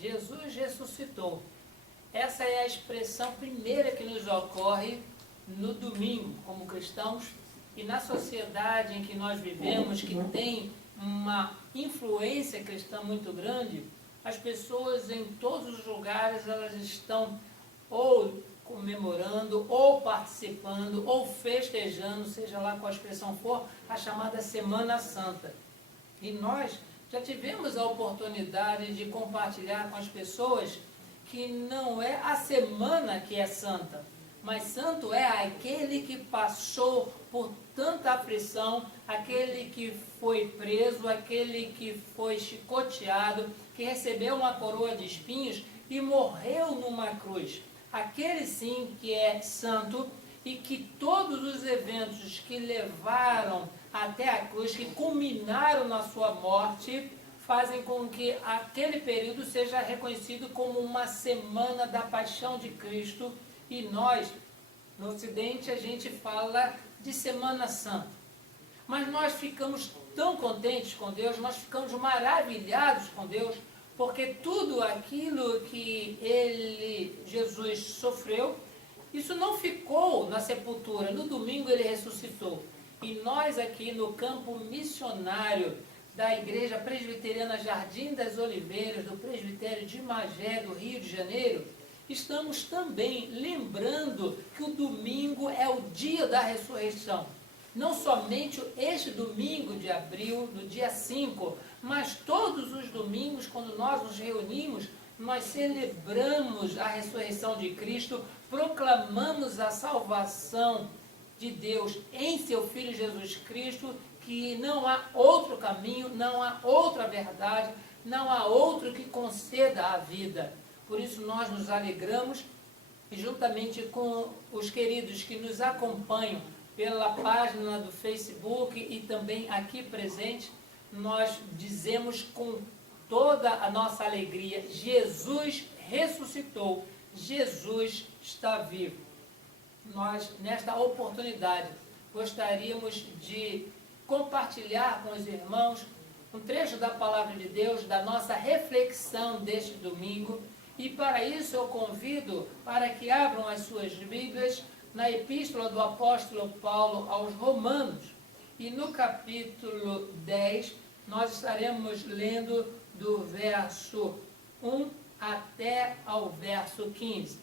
Jesus ressuscitou. Essa é a expressão primeira que nos ocorre no domingo, como cristãos, e na sociedade em que nós vivemos, que tem uma influência cristã muito grande, as pessoas em todos os lugares, elas estão ou comemorando, ou participando, ou festejando, seja lá qual a expressão for, a chamada Semana Santa. E nós já tivemos a oportunidade de compartilhar com as pessoas que não é a semana que é santa, mas santo é aquele que passou por tanta aflição, aquele que foi preso, aquele que foi chicoteado, que recebeu uma coroa de espinhos e morreu numa cruz. Aquele sim que é santo e que todos os eventos que levaram até a cruz, que culminaram na sua morte, fazem com que aquele período seja reconhecido como uma semana da paixão de Cristo. E nós, no Ocidente, a gente fala de Semana Santa. Mas nós ficamos tão contentes com Deus, nós ficamos maravilhados com Deus, porque tudo aquilo que Jesus sofreu, isso não ficou na sepultura. No domingo ele ressuscitou. E nós aqui no campo missionário da Igreja Presbiteriana Jardim das Oliveiras, do Presbitério de Magé, do Rio de Janeiro, estamos também lembrando que o domingo é o dia da ressurreição. Não somente este domingo de abril, no dia 5, mas todos os domingos, quando nós nos reunimos, nós celebramos a ressurreição de Cristo, proclamamos a salvação de Deus em seu Filho Jesus Cristo, que não há outro caminho, não há outra verdade, não há outro que conceda a vida. Por isso nós nos alegramos, e juntamente com os queridos que nos acompanham pela página do Facebook e também aqui presente, nós dizemos com toda a nossa alegria: Jesus ressuscitou, Jesus está vivo. Nós, nesta oportunidade, gostaríamos de compartilhar com os irmãos um trecho da Palavra de Deus, da nossa reflexão deste domingo, e para isso eu convido para que abram as suas Bíblias na Epístola do Apóstolo Paulo aos Romanos, e no capítulo 10 nós estaremos lendo do verso 1 até ao verso 15.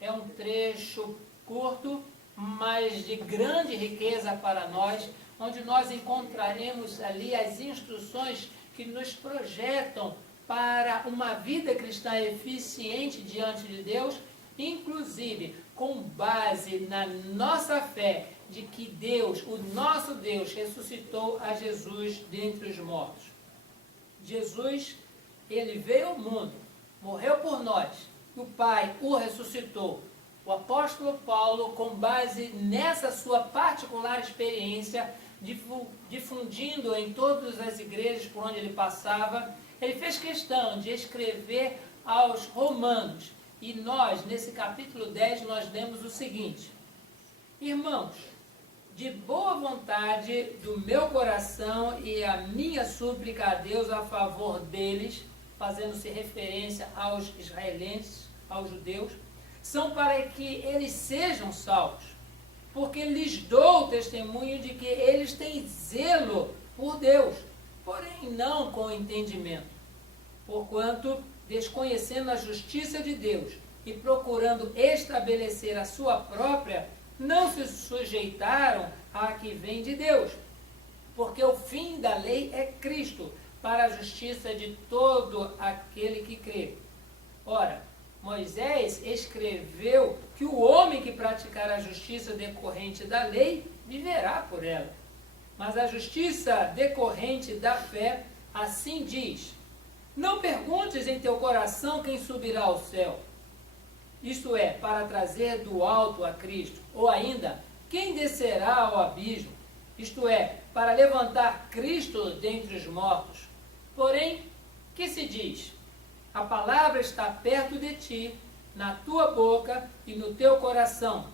É um trecho curto, mas de grande riqueza para nós, onde nós encontraremos ali as instruções que nos projetam para uma vida cristã eficiente diante de Deus, inclusive com base na nossa fé de que Deus, o nosso Deus, ressuscitou a Jesus dentre os mortos. Jesus, ele veio ao mundo, morreu por nós, o Pai o ressuscitou. O apóstolo Paulo, com base nessa sua particular experiência, difundindo em todas as igrejas por onde ele passava, ele fez questão de escrever aos romanos. E nós, nesse capítulo 10, nós lemos o seguinte: irmãos, de boa vontade do meu coração e a minha súplica a Deus a favor deles, fazendo-se referência aos israelenses, aos judeus, são para que eles sejam salvos, porque lhes dou o testemunho de que eles têm zelo por Deus, porém não com entendimento. Porquanto, desconhecendo a justiça de Deus e procurando estabelecer a sua própria, não se sujeitaram à que vem de Deus, porque o fim da lei é Cristo, para a justiça de todo aquele que crê. Ora, Moisés escreveu que o homem que praticar a justiça decorrente da lei viverá por ela. Mas a justiça decorrente da fé assim diz: não perguntes em teu coração quem subirá ao céu, isto é, para trazer do alto a Cristo, ou ainda, quem descerá ao abismo, isto é, para levantar Cristo dentre os mortos. Porém, que se diz? A palavra está perto de ti, na tua boca e no teu coração,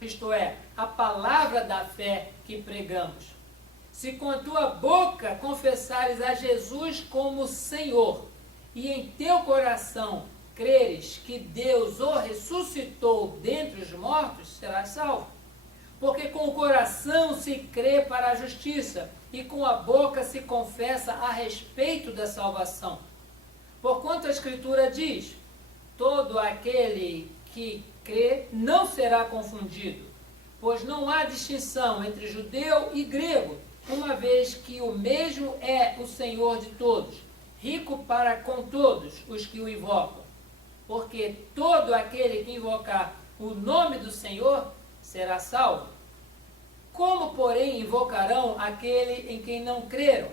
isto é, a palavra da fé que pregamos. Se com a tua boca confessares a Jesus como Senhor, e em teu coração creres que Deus o ressuscitou dentre os mortos, serás salvo. Porque com o coração se crê para a justiça, e com a boca se confessa a respeito da salvação. Porquanto a Escritura diz, todo aquele que crê não será confundido, pois não há distinção entre judeu e grego, uma vez que o mesmo é o Senhor de todos, rico para com todos os que o invocam. Porque todo aquele que invocar o nome do Senhor será salvo. Como, porém, invocarão aquele em quem não creram?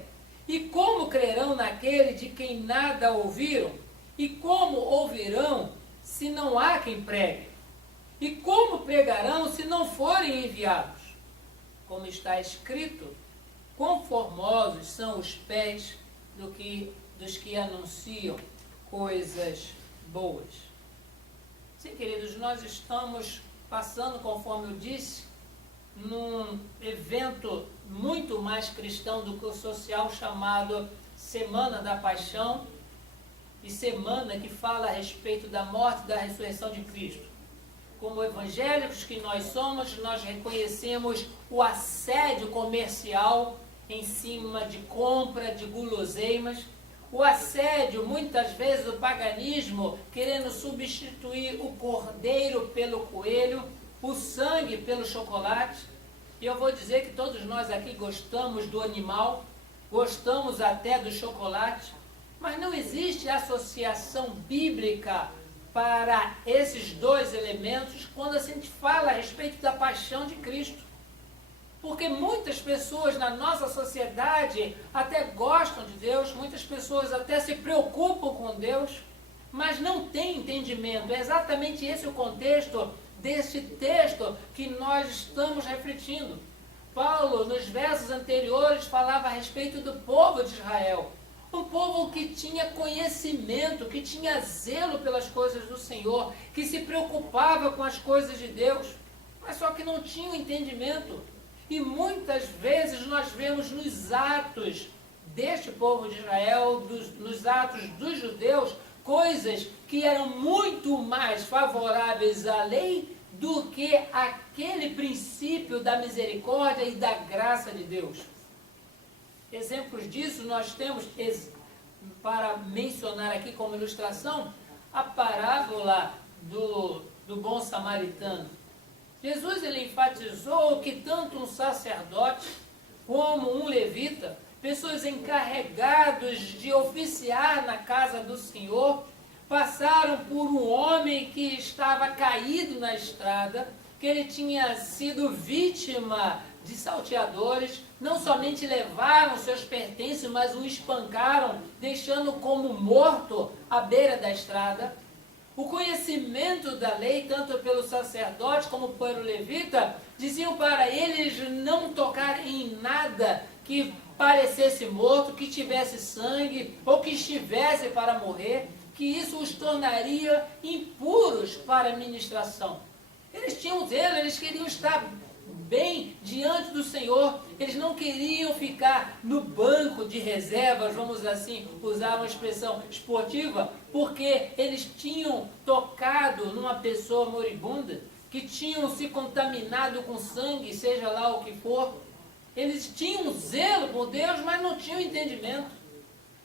E como crerão naquele de quem nada ouviram? E como ouvirão se não há quem pregue? E como pregarão se não forem enviados? Como está escrito, quão formosos são os pés dos que anunciam coisas boas. Sim, queridos, nós estamos passando, conforme eu disse, num evento muito mais cristão do que o social, chamado Semana da Paixão, e semana que fala a respeito da morte e da ressurreição de Cristo. Como evangélicos que nós somos, nós reconhecemos o assédio comercial em cima de compra de guloseimas, o assédio, muitas vezes, do paganismo, querendo substituir o cordeiro pelo coelho, o sangue pelo chocolate. E eu vou dizer que todos nós aqui gostamos do animal, gostamos até do chocolate, mas não existe associação bíblica para esses dois elementos quando a gente fala a respeito da paixão de Cristo. Porque muitas pessoas na nossa sociedade até gostam de Deus, muitas pessoas até se preocupam com Deus, mas não têm entendimento. É exatamente esse o contexto deste texto que nós estamos refletindo. Paulo, nos versos anteriores, falava a respeito do povo de Israel. Um povo que tinha conhecimento, que tinha zelo pelas coisas do Senhor, que se preocupava com as coisas de Deus, mas só que não tinha entendimento. E muitas vezes nós vemos nos atos deste povo de Israel, nos atos dos judeus, coisas que eram muito mais favoráveis à lei do que aquele princípio da misericórdia e da graça de Deus. Exemplos disso nós temos, para mencionar aqui como ilustração, a parábola do bom samaritano. Jesus ele enfatizou que tanto um sacerdote como um levita, pessoas encarregados de oficiar na casa do Senhor, passaram por um homem que estava caído na estrada, que ele tinha sido vítima de salteadores, não somente levaram seus pertences, mas o espancaram, deixando como morto à beira da estrada. O conhecimento da lei, tanto pelo sacerdote como pelo levita, diziam para eles não tocar em nada que parecesse morto, que tivesse sangue ou que estivesse para morrer, que isso os tornaria impuros para a ministração. Eles tinham zelo, eles queriam estar bem diante do Senhor, eles não queriam ficar no banco de reservas, vamos assim usar uma expressão esportiva, porque eles tinham tocado numa pessoa moribunda, que tinham se contaminado com sangue, seja lá o que for. Eles tinham zelo por Deus, mas não tinham entendimento.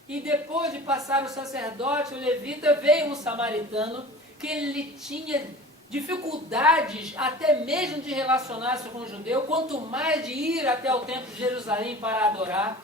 E depois de passar o sacerdote, o levita, veio um samaritano, que ele tinha dificuldades até mesmo de relacionar-se com o judeu, quanto mais de ir até o templo de Jerusalém para adorar.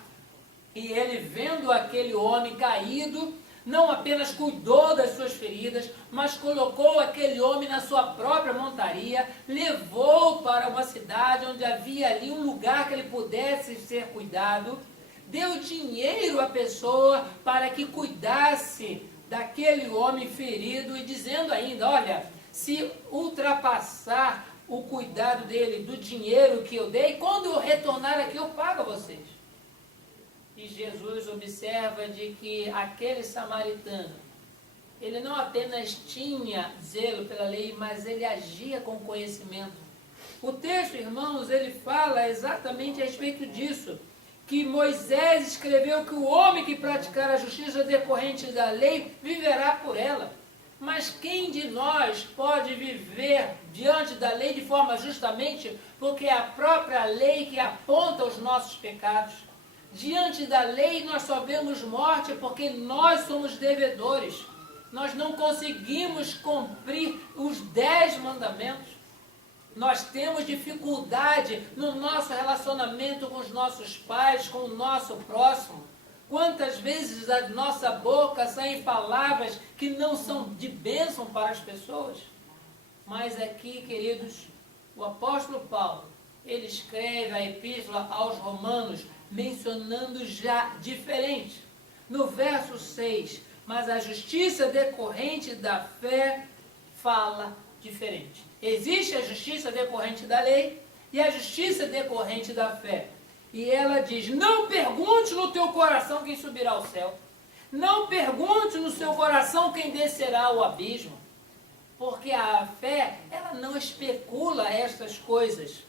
E ele, vendo aquele homem caído, não apenas cuidou das suas feridas, mas colocou aquele homem na sua própria montaria, levou para uma cidade onde havia ali um lugar que ele pudesse ser cuidado, deu dinheiro à pessoa para que cuidasse daquele homem ferido, e dizendo ainda, olha, se ultrapassar o cuidado dele do dinheiro que eu dei, quando eu retornar aqui eu pago a vocês. E Jesus observa de que aquele samaritano, ele não apenas tinha zelo pela lei, mas ele agia com conhecimento. O texto, irmãos, ele fala exatamente a respeito disso, que Moisés escreveu que o homem que praticar a justiça decorrente da lei viverá por ela. Mas quem de nós pode viver diante da lei de forma justamente, porque é a própria lei que aponta os nossos pecados? Diante da lei nós só vemos morte porque nós somos devedores. Nós não conseguimos cumprir os 10 mandamentos. Nós temos dificuldade no nosso relacionamento com os nossos pais, com o nosso próximo. Quantas vezes da nossa boca saem palavras que não são de bênção para as pessoas? Mas aqui, queridos, o apóstolo Paulo, ele escreve a epístola aos Romanos, mencionando já diferente. No verso 6, mas a justiça decorrente da fé fala diferente. Existe a justiça decorrente da lei e a justiça decorrente da fé. E ela diz, não pergunte no teu coração quem subirá ao céu. Não pergunte no seu coração quem descerá ao abismo. Porque a fé, ela não especula estas coisas.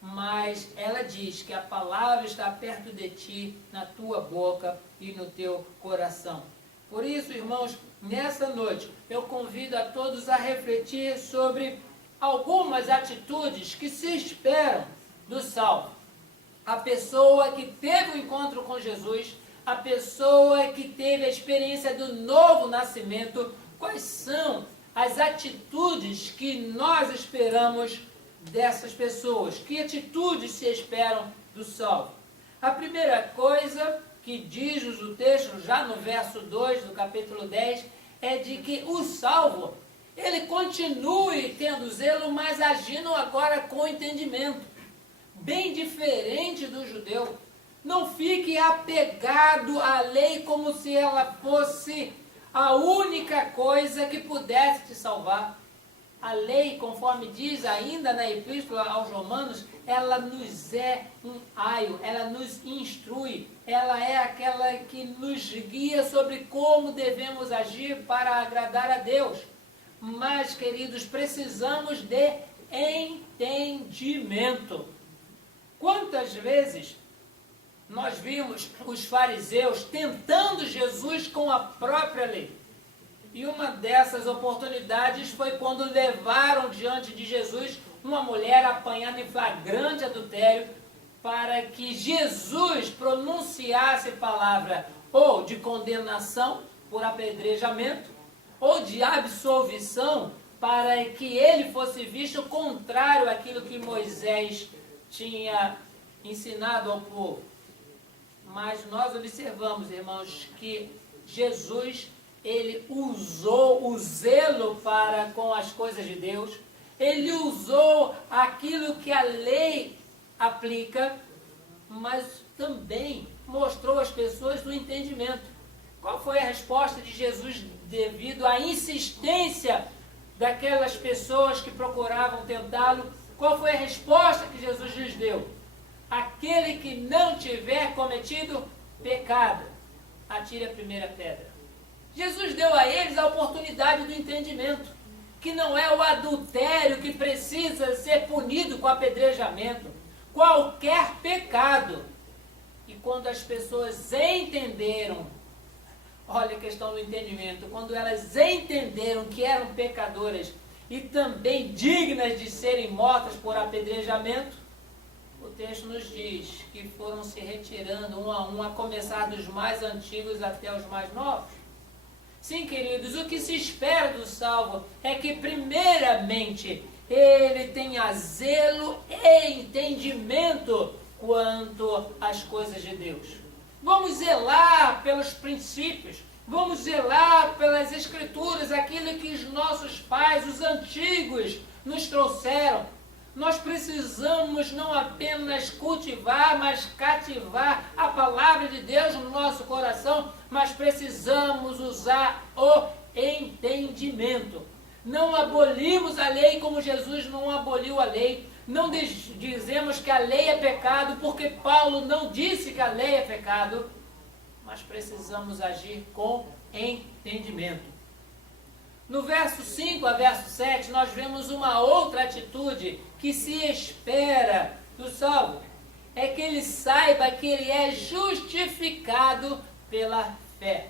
Mas ela diz que a palavra está perto de ti, na tua boca e no teu coração. Por isso, irmãos, nessa noite, eu convido a todos a refletir sobre algumas atitudes que se esperam do salvo. A pessoa que teve o encontro com Jesus, a pessoa que teve a experiência do novo nascimento, quais são as atitudes que nós esperamos dessas pessoas? Que atitudes se esperam do salvo? A primeira coisa que diz o texto, já no verso 2 do capítulo 10, é de que o salvo, ele continue tendo zelo, mas agindo agora com entendimento. Bem diferente do judeu. Não fique apegado à lei como se ela fosse a única coisa que pudesse te salvar. A lei, conforme diz ainda na epístola aos Romanos, ela nos é um aio, ela nos instrui, ela é aquela que nos guia sobre como devemos agir para agradar a Deus. Mas, queridos, precisamos de entendimento. Quantas vezes nós vimos os fariseus tentando Jesus com a própria lei? E uma dessas oportunidades foi quando levaram diante de Jesus uma mulher apanhada em flagrante adultério para que Jesus pronunciasse palavra ou de condenação por apedrejamento ou de absolvição para que ele fosse visto contrário àquilo que Moisés tinha ensinado ao povo. Mas nós observamos, irmãos, que Jesus, ele usou o zelo para com as coisas de Deus, ele usou aquilo que a lei aplica, mas também mostrou às pessoas o entendimento. Qual foi a resposta de Jesus devido à insistência daquelas pessoas que procuravam tentá-lo? Qual foi a resposta que Jesus lhes deu? Aquele que não tiver cometido pecado, atire a primeira pedra. Jesus deu a eles a oportunidade do entendimento, que não é o adultério que precisa ser punido com apedrejamento, qualquer pecado. E quando as pessoas entenderam, olha a questão do entendimento, quando elas entenderam que eram pecadoras e também dignas de serem mortas por apedrejamento, o texto nos diz que foram se retirando um, a começar dos mais antigos até os mais novos. Sim, queridos, o que se espera do salvo é que, primeiramente, ele tenha zelo e entendimento quanto às coisas de Deus. Vamos zelar pelos princípios, vamos zelar pelas escrituras, aquilo que os nossos pais, os antigos, nos trouxeram. Nós precisamos não apenas cultivar, mas cativar a palavra de Deus no nosso coração, mas precisamos usar o entendimento. Não abolimos a lei como Jesus não aboliu a lei. Não dizemos que a lei é pecado, porque Paulo não disse que a lei é pecado, mas precisamos agir com entendimento. No verso 5 a verso 7, nós vemos uma outra atitude que se espera do salvo. é que ele saiba que ele é justificado pela fé.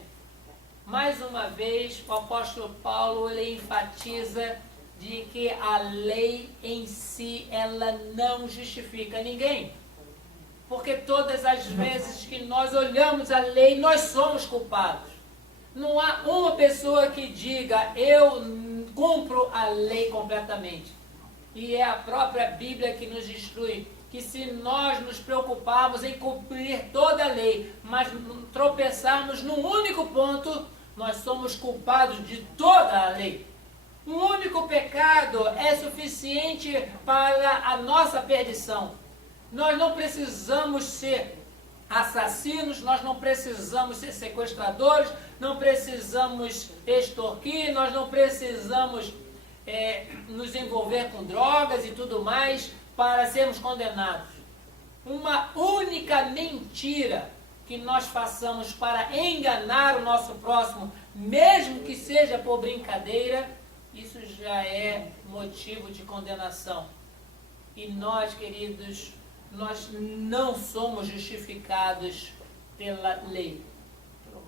Mais uma vez, o apóstolo Paulo ele enfatiza de que a lei em si, ela não justifica ninguém. Porque todas as vezes que nós olhamos a lei, nós somos culpados. Não há uma pessoa que diga, eu cumpro a lei completamente. E é a própria Bíblia que nos instrui que se nós nos preocuparmos em cumprir toda a lei, mas tropeçarmos num único ponto, nós somos culpados de toda a lei. Um único pecado é suficiente para a nossa perdição. Nós não precisamos ser assassinos, nós não precisamos ser sequestradores, não precisamos extorquir, nós não precisamos nos envolver com drogas e tudo mais para sermos condenados. Uma única mentira que nós façamos para enganar o nosso próximo, mesmo que seja por brincadeira, isso já é motivo de condenação. E nós, queridos, nós não somos justificados pela lei.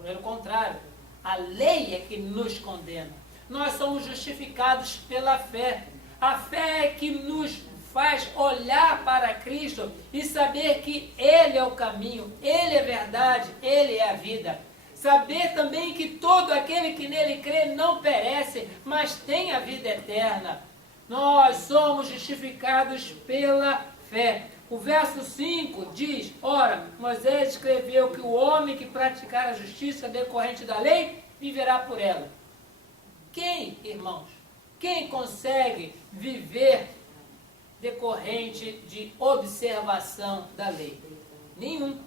Pelo contrário, a lei é que nos condena. Nós somos justificados pela fé. A fé é que nos faz olhar para Cristo e saber que Ele é o caminho, Ele é a verdade, Ele é a vida. Saber também que todo aquele que nele crê não perece, mas tem a vida eterna. Nós somos justificados pela fé. O verso 5 diz, ora, Moisés escreveu que o homem que praticar a justiça decorrente da lei, viverá por ela. Quem, irmãos, quem consegue viver decorrente de observação da lei? Nenhum.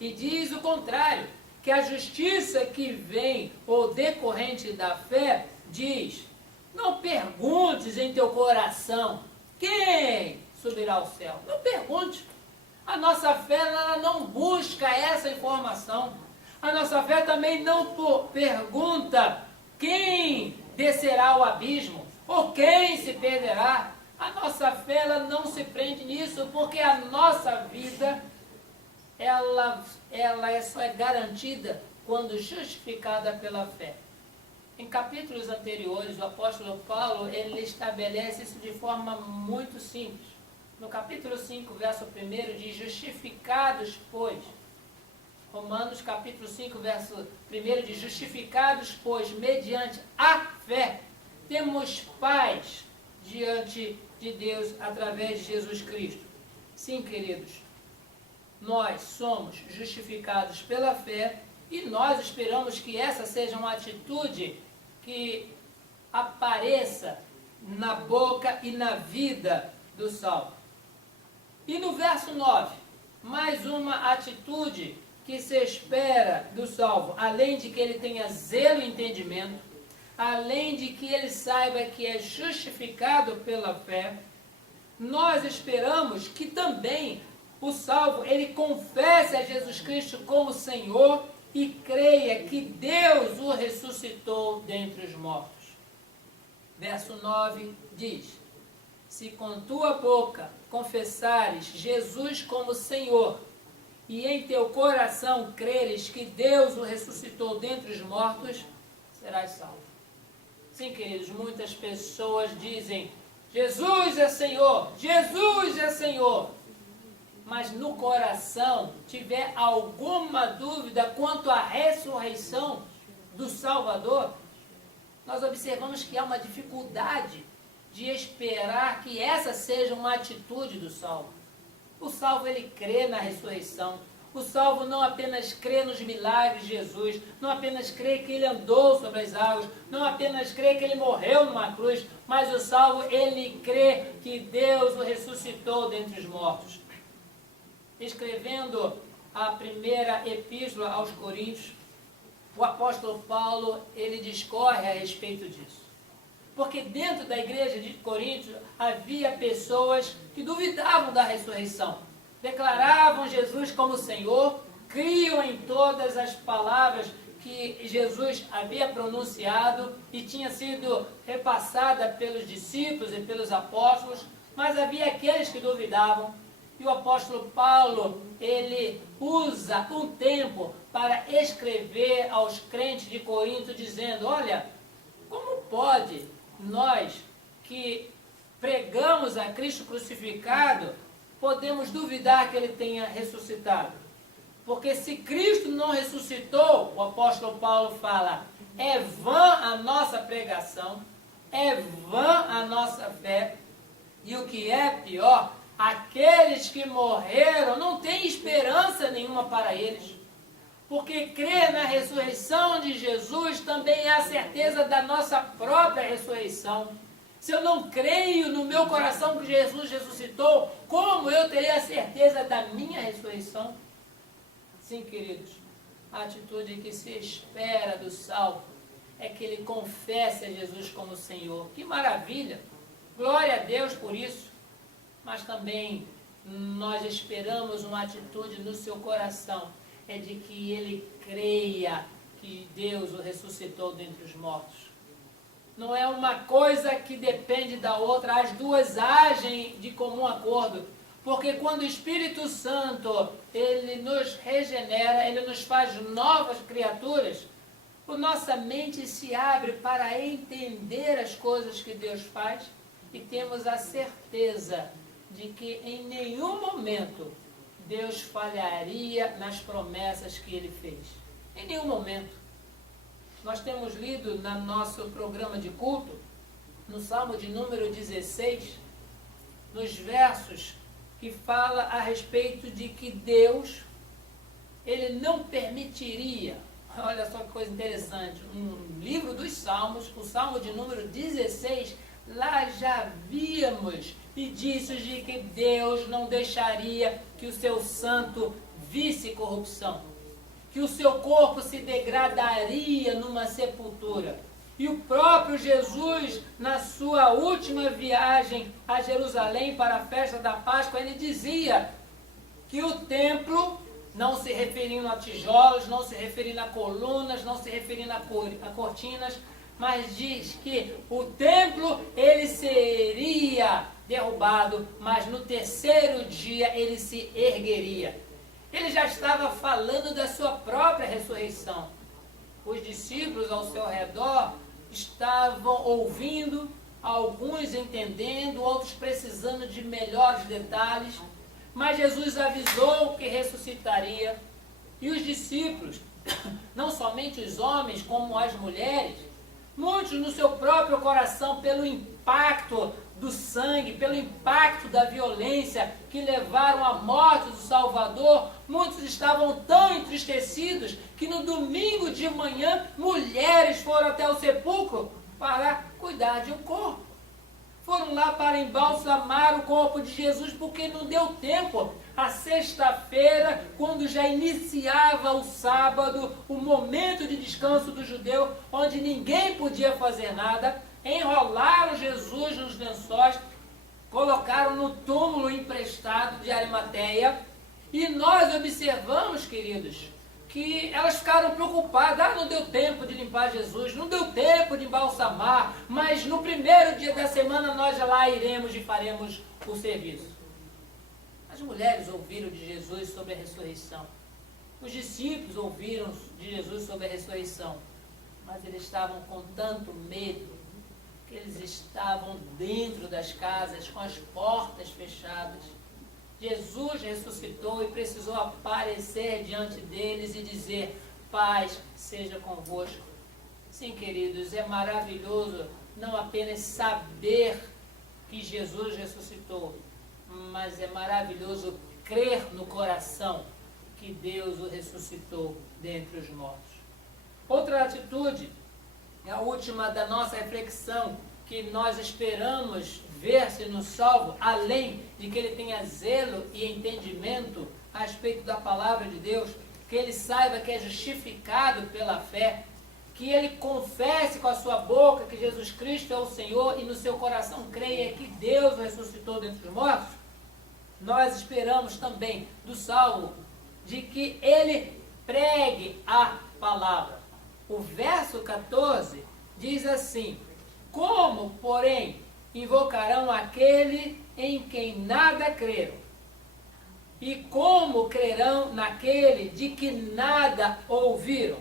E diz o contrário, que a justiça que vem ou decorrente da fé, diz, não perguntes em teu coração, quem subirá ao céu? Não pergunte. A nossa fé ela não busca essa informação. A nossa fé também não pergunta quem descerá ao abismo ou quem se perderá. A nossa fé ela não se prende nisso, porque a nossa vida ela só é garantida quando justificada pela fé. Em capítulos anteriores, o apóstolo Paulo ele estabelece isso de forma muito simples. No capítulo 5, verso 1, diz, justificados, pois. Romanos, capítulo 5, verso 1, diz, justificados, pois, mediante a fé, temos paz diante de Deus através de Jesus Cristo. Sim, queridos, nós somos justificados pela fé e nós esperamos que essa seja uma atitude que apareça na boca e na vida do salvo. E no verso 9, mais uma atitude que se espera do salvo, além de que ele tenha zelo e entendimento, além de que ele saiba que é justificado pela fé, nós esperamos que também o salvo, ele confesse a Jesus Cristo como Senhor e creia que Deus o ressuscitou dentre os mortos. Verso 9 diz, se com tua boca confessares Jesus como Senhor e em teu coração creres que Deus o ressuscitou dentre os mortos, serás salvo. Sim, queridos, muitas pessoas dizem, Jesus é Senhor, Jesus é Senhor. Mas no coração tiver alguma dúvida quanto à ressurreição do Salvador, nós observamos que há uma dificuldade de esperar que essa seja uma atitude do salvo. O salvo ele crê na ressurreição. O salvo não apenas crê nos milagres de Jesus, não apenas crê que ele andou sobre as águas, não apenas crê que ele morreu numa cruz, mas o salvo ele crê que Deus o ressuscitou dentre os mortos. Escrevendo a primeira epístola aos Coríntios, o apóstolo Paulo, ele discorre a respeito disso. Porque dentro da igreja de Coríntios havia pessoas que duvidavam da ressurreição. Declaravam Jesus como Senhor, criam em todas as palavras que Jesus havia pronunciado e tinha sido repassada pelos discípulos e pelos apóstolos, mas havia aqueles que duvidavam. E o apóstolo Paulo, ele usa um tempo para escrever aos crentes de Corinto, dizendo, olha, como pode nós que pregamos a Cristo crucificado, podemos duvidar que ele tenha ressuscitado? Porque se Cristo não ressuscitou, o apóstolo Paulo fala, é vã a nossa pregação, é vã a nossa fé, e o que é pior, aqueles que morreram não têm esperança nenhuma para eles. Porque crer na ressurreição de Jesus também é a certeza da nossa própria ressurreição. Se eu não creio no meu coração que Jesus ressuscitou, como eu terei a certeza da minha ressurreição? Sim, queridos, a atitude que se espera do salvo é que ele confesse a Jesus como Senhor. Que maravilha! Glória a Deus por isso. Mas também nós esperamos uma atitude no seu coração, é de que ele creia que Deus o ressuscitou dentre os mortos. Não é uma coisa que depende da outra, as duas agem de comum acordo. Porque quando o Espírito Santo, ele nos regenera, ele nos faz novas criaturas, a nossa mente se abre para entender as coisas que Deus faz e temos a certeza de que em nenhum momento Deus falharia nas promessas que ele fez. Em nenhum momento. Nós temos lido no nosso programa de culto, no Salmo de número 16, nos versos que fala a respeito de que Deus, ele não permitiria, olha só que coisa interessante, um livro dos Salmos, o Salmo de número 16, lá já víamos indícios de que Deus não deixaria que o seu santo visse corrupção, que o seu corpo se degradaria numa sepultura. E o próprio Jesus, na sua última viagem a Jerusalém para a festa da Páscoa, ele dizia que o templo, não se referindo a tijolos, não se referindo a colunas, não se referindo a cortinas, mas diz que o templo ele seria derrubado, mas no terceiro dia ele se ergueria. Ele já estava falando da sua própria ressurreição. Os discípulos ao seu redor estavam ouvindo, alguns entendendo, outros precisando de melhores detalhes, mas Jesus avisou que ressuscitaria. E os discípulos, não somente os homens, como as mulheres, muitos no seu próprio coração, pelo impacto do sangue, pelo impacto da violência que levaram à morte do Salvador, muitos estavam tão entristecidos que no domingo de manhã, mulheres foram até o sepulcro para cuidar de um corpo. Foram lá para embalsamar o corpo de Jesus, porque não deu tempo. A sexta-feira, quando já iniciava o sábado, o momento de descanso do judeu, onde ninguém podia fazer nada, enrolaram Jesus nos lençóis, colocaram no túmulo emprestado de Arimateia, e nós observamos, queridos, que elas ficaram preocupadas. Não deu tempo de limpar Jesus, não deu tempo de embalsamar, mas no primeiro dia da semana nós lá iremos e faremos o serviço. As mulheres ouviram de Jesus sobre a ressurreição. Os discípulos ouviram de Jesus sobre a ressurreição, mas eles estavam com tanto medo que eles estavam dentro das casas com as portas fechadas. Jesus ressuscitou e precisou aparecer diante deles e dizer: paz seja convosco. Sim, queridos, é maravilhoso não apenas saber que Jesus ressuscitou, mas é maravilhoso crer no coração que Deus o ressuscitou dentre os mortos. Outra atitude, a última da nossa reflexão, que nós esperamos ver-se no salvo, além de que ele tenha zelo e entendimento a respeito da palavra de Deus, que ele saiba que é justificado pela fé, que ele confesse com a sua boca que Jesus Cristo é o Senhor e no seu coração creia que Deus o ressuscitou dentre os mortos. Nós esperamos também do salvo de que ele pregue a palavra. O verso 14 diz assim: como, porém, invocarão aquele em quem nada creram? E como crerão naquele de que nada ouviram?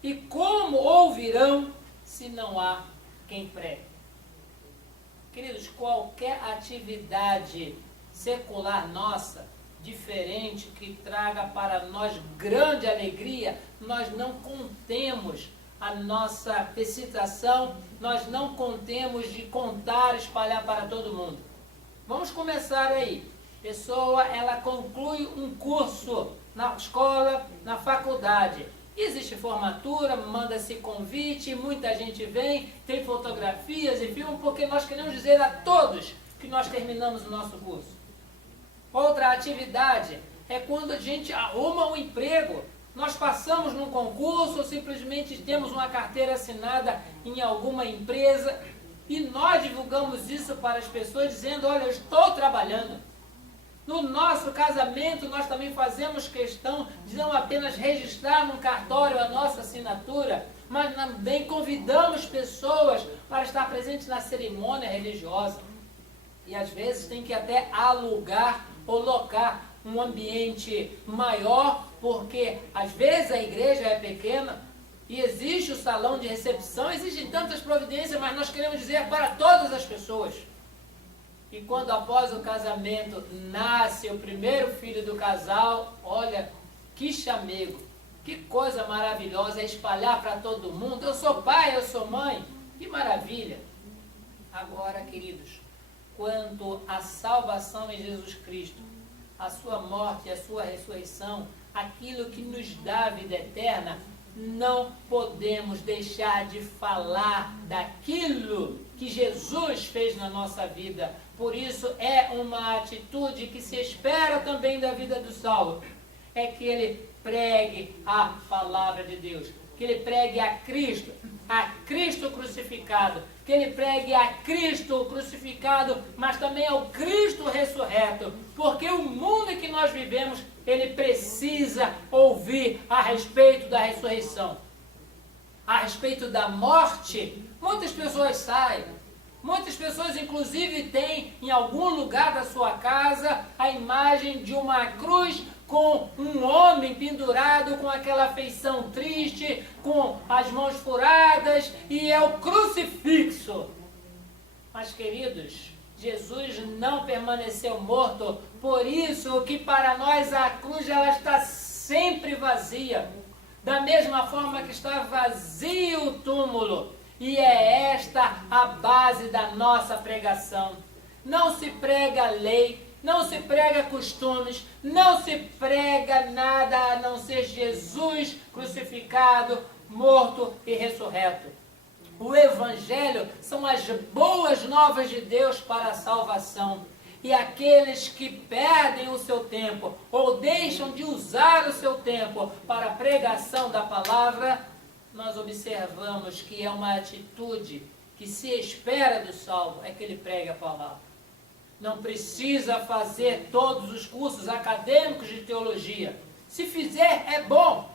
E como ouvirão se não há quem pregue? Queridos, qualquer atividade secular nossa, diferente, que traga para nós grande alegria, nós não contemos a nossa excitação, nós não contemos de contar, espalhar para todo mundo. Vamos começar aí. Pessoa, ela conclui um curso na escola, na faculdade. Existe formatura, manda-se convite, muita gente vem, tem fotografias e filmes, porque nós queremos dizer a todos que nós terminamos o nosso curso. Outra atividade é quando a gente arruma um emprego. Nós passamos num concurso ou simplesmente temos uma carteira assinada em alguma empresa e nós divulgamos isso para as pessoas dizendo, olha, eu estou trabalhando. No nosso casamento, nós também fazemos questão de não apenas registrar num cartório a nossa assinatura, mas também convidamos pessoas para estar presentes na cerimônia religiosa. E às vezes tem que até alugar ou locar um ambiente maior, porque às vezes a igreja é pequena e existe o salão de recepção, existem tantas providências, mas nós queremos dizer para todas as pessoas. E quando após o casamento nasce o primeiro filho do casal, olha, que chamego, que coisa maravilhosa é espalhar para todo mundo. Eu sou pai, eu sou mãe, que maravilha. Agora, queridos, quanto à salvação em Jesus Cristo, a sua morte e a sua ressurreição, aquilo que nos dá a vida eterna, não podemos deixar de falar daquilo que Jesus fez na nossa vida. Por isso é uma atitude que se espera também da vida do salvo. É que ele pregue a palavra de Deus, que ele pregue a Cristo crucificado, que ele pregue a Cristo crucificado, mas também ao Cristo ressurreto, porque o mundo em que nós vivemos, ele precisa ouvir a respeito da ressurreição. A respeito da morte, muitas pessoas saem, muitas pessoas inclusive têm em algum lugar da sua casa a imagem de uma cruz com um homem pendurado com aquela feição triste, com as mãos furadas, e é o crucifixo. Mas, queridos, Jesus não permaneceu morto, por isso que para nós a cruz ela está sempre vazia, da mesma forma que está vazio o túmulo, e é esta a base da nossa pregação. Não se prega lei, não se prega costumes, não se prega nada a não ser Jesus crucificado, morto e ressurreto. O Evangelho são as boas novas de Deus para a salvação. E aqueles que perdem o seu tempo ou deixam de usar o seu tempo para a pregação da palavra, nós observamos que é uma atitude que se espera do salvo, é que ele pregue a palavra. Não precisa fazer todos os cursos acadêmicos de teologia. Se fizer, é bom,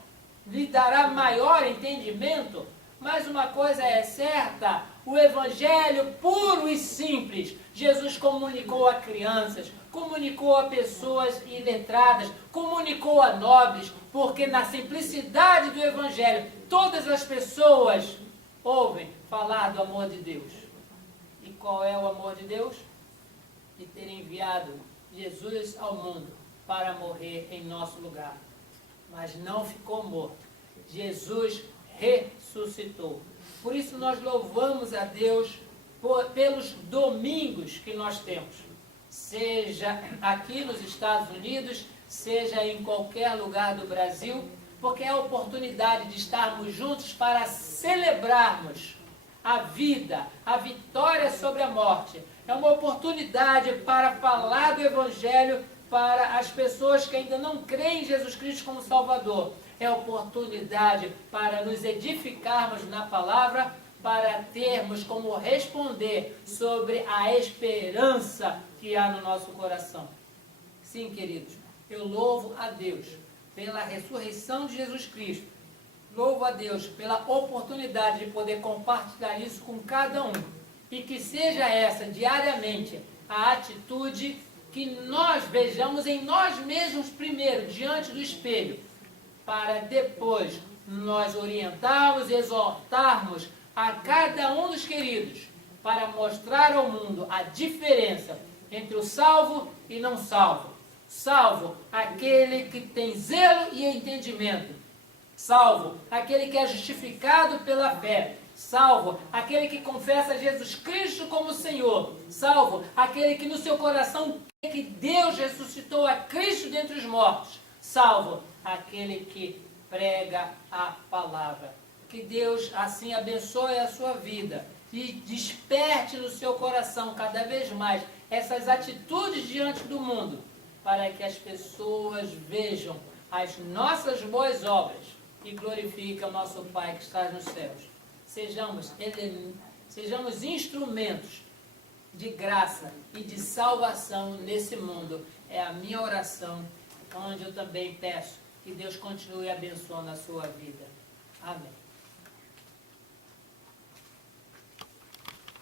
lhe dará maior entendimento, mas uma coisa é certa, o Evangelho puro e simples, Jesus comunicou a crianças, comunicou a pessoas iletradas, comunicou a nobres, porque na simplicidade do Evangelho, todas as pessoas ouvem falar do amor de Deus. E qual é o amor de Deus? De ter enviado Jesus ao mundo para morrer em nosso lugar. Mas não ficou morto. Jesus ressuscitou. Por isso nós louvamos a Deus pelos domingos que nós temos. Seja aqui nos Estados Unidos, seja em qualquer lugar do Brasil, porque é a oportunidade de estarmos juntos para celebrarmos a vida, a vitória sobre a morte. É uma oportunidade para falar do Evangelho para as pessoas que ainda não creem em Jesus Cristo como Salvador. É oportunidade para nos edificarmos na palavra, para termos como responder sobre a esperança que há no nosso coração. Sim, queridos, eu louvo a Deus pela ressurreição de Jesus Cristo. Louvo a Deus pela oportunidade de poder compartilhar isso com cada um. E que seja essa, diariamente, a atitude que nós vejamos em nós mesmos primeiro, diante do espelho, para depois nós orientarmos e exortarmos a cada um dos queridos, para mostrar ao mundo a diferença entre o salvo e não salvo. Salvo, aquele que tem zelo e entendimento. Salvo, aquele que é justificado pela fé. Salvo, aquele que confessa Jesus Cristo como Senhor. Salvo, aquele que no seu coração crê que Deus ressuscitou a Cristo dentre os mortos. Salvo, aquele que prega a palavra. Que Deus assim abençoe a sua vida e desperte no seu coração cada vez mais essas atitudes diante do mundo, para que as pessoas vejam as nossas boas obras e glorifiquem o nosso Pai que está nos céus. Sejamos instrumentos de graça e de salvação nesse mundo. É a minha oração, onde eu também peço que Deus continue abençoando a sua vida. Amém.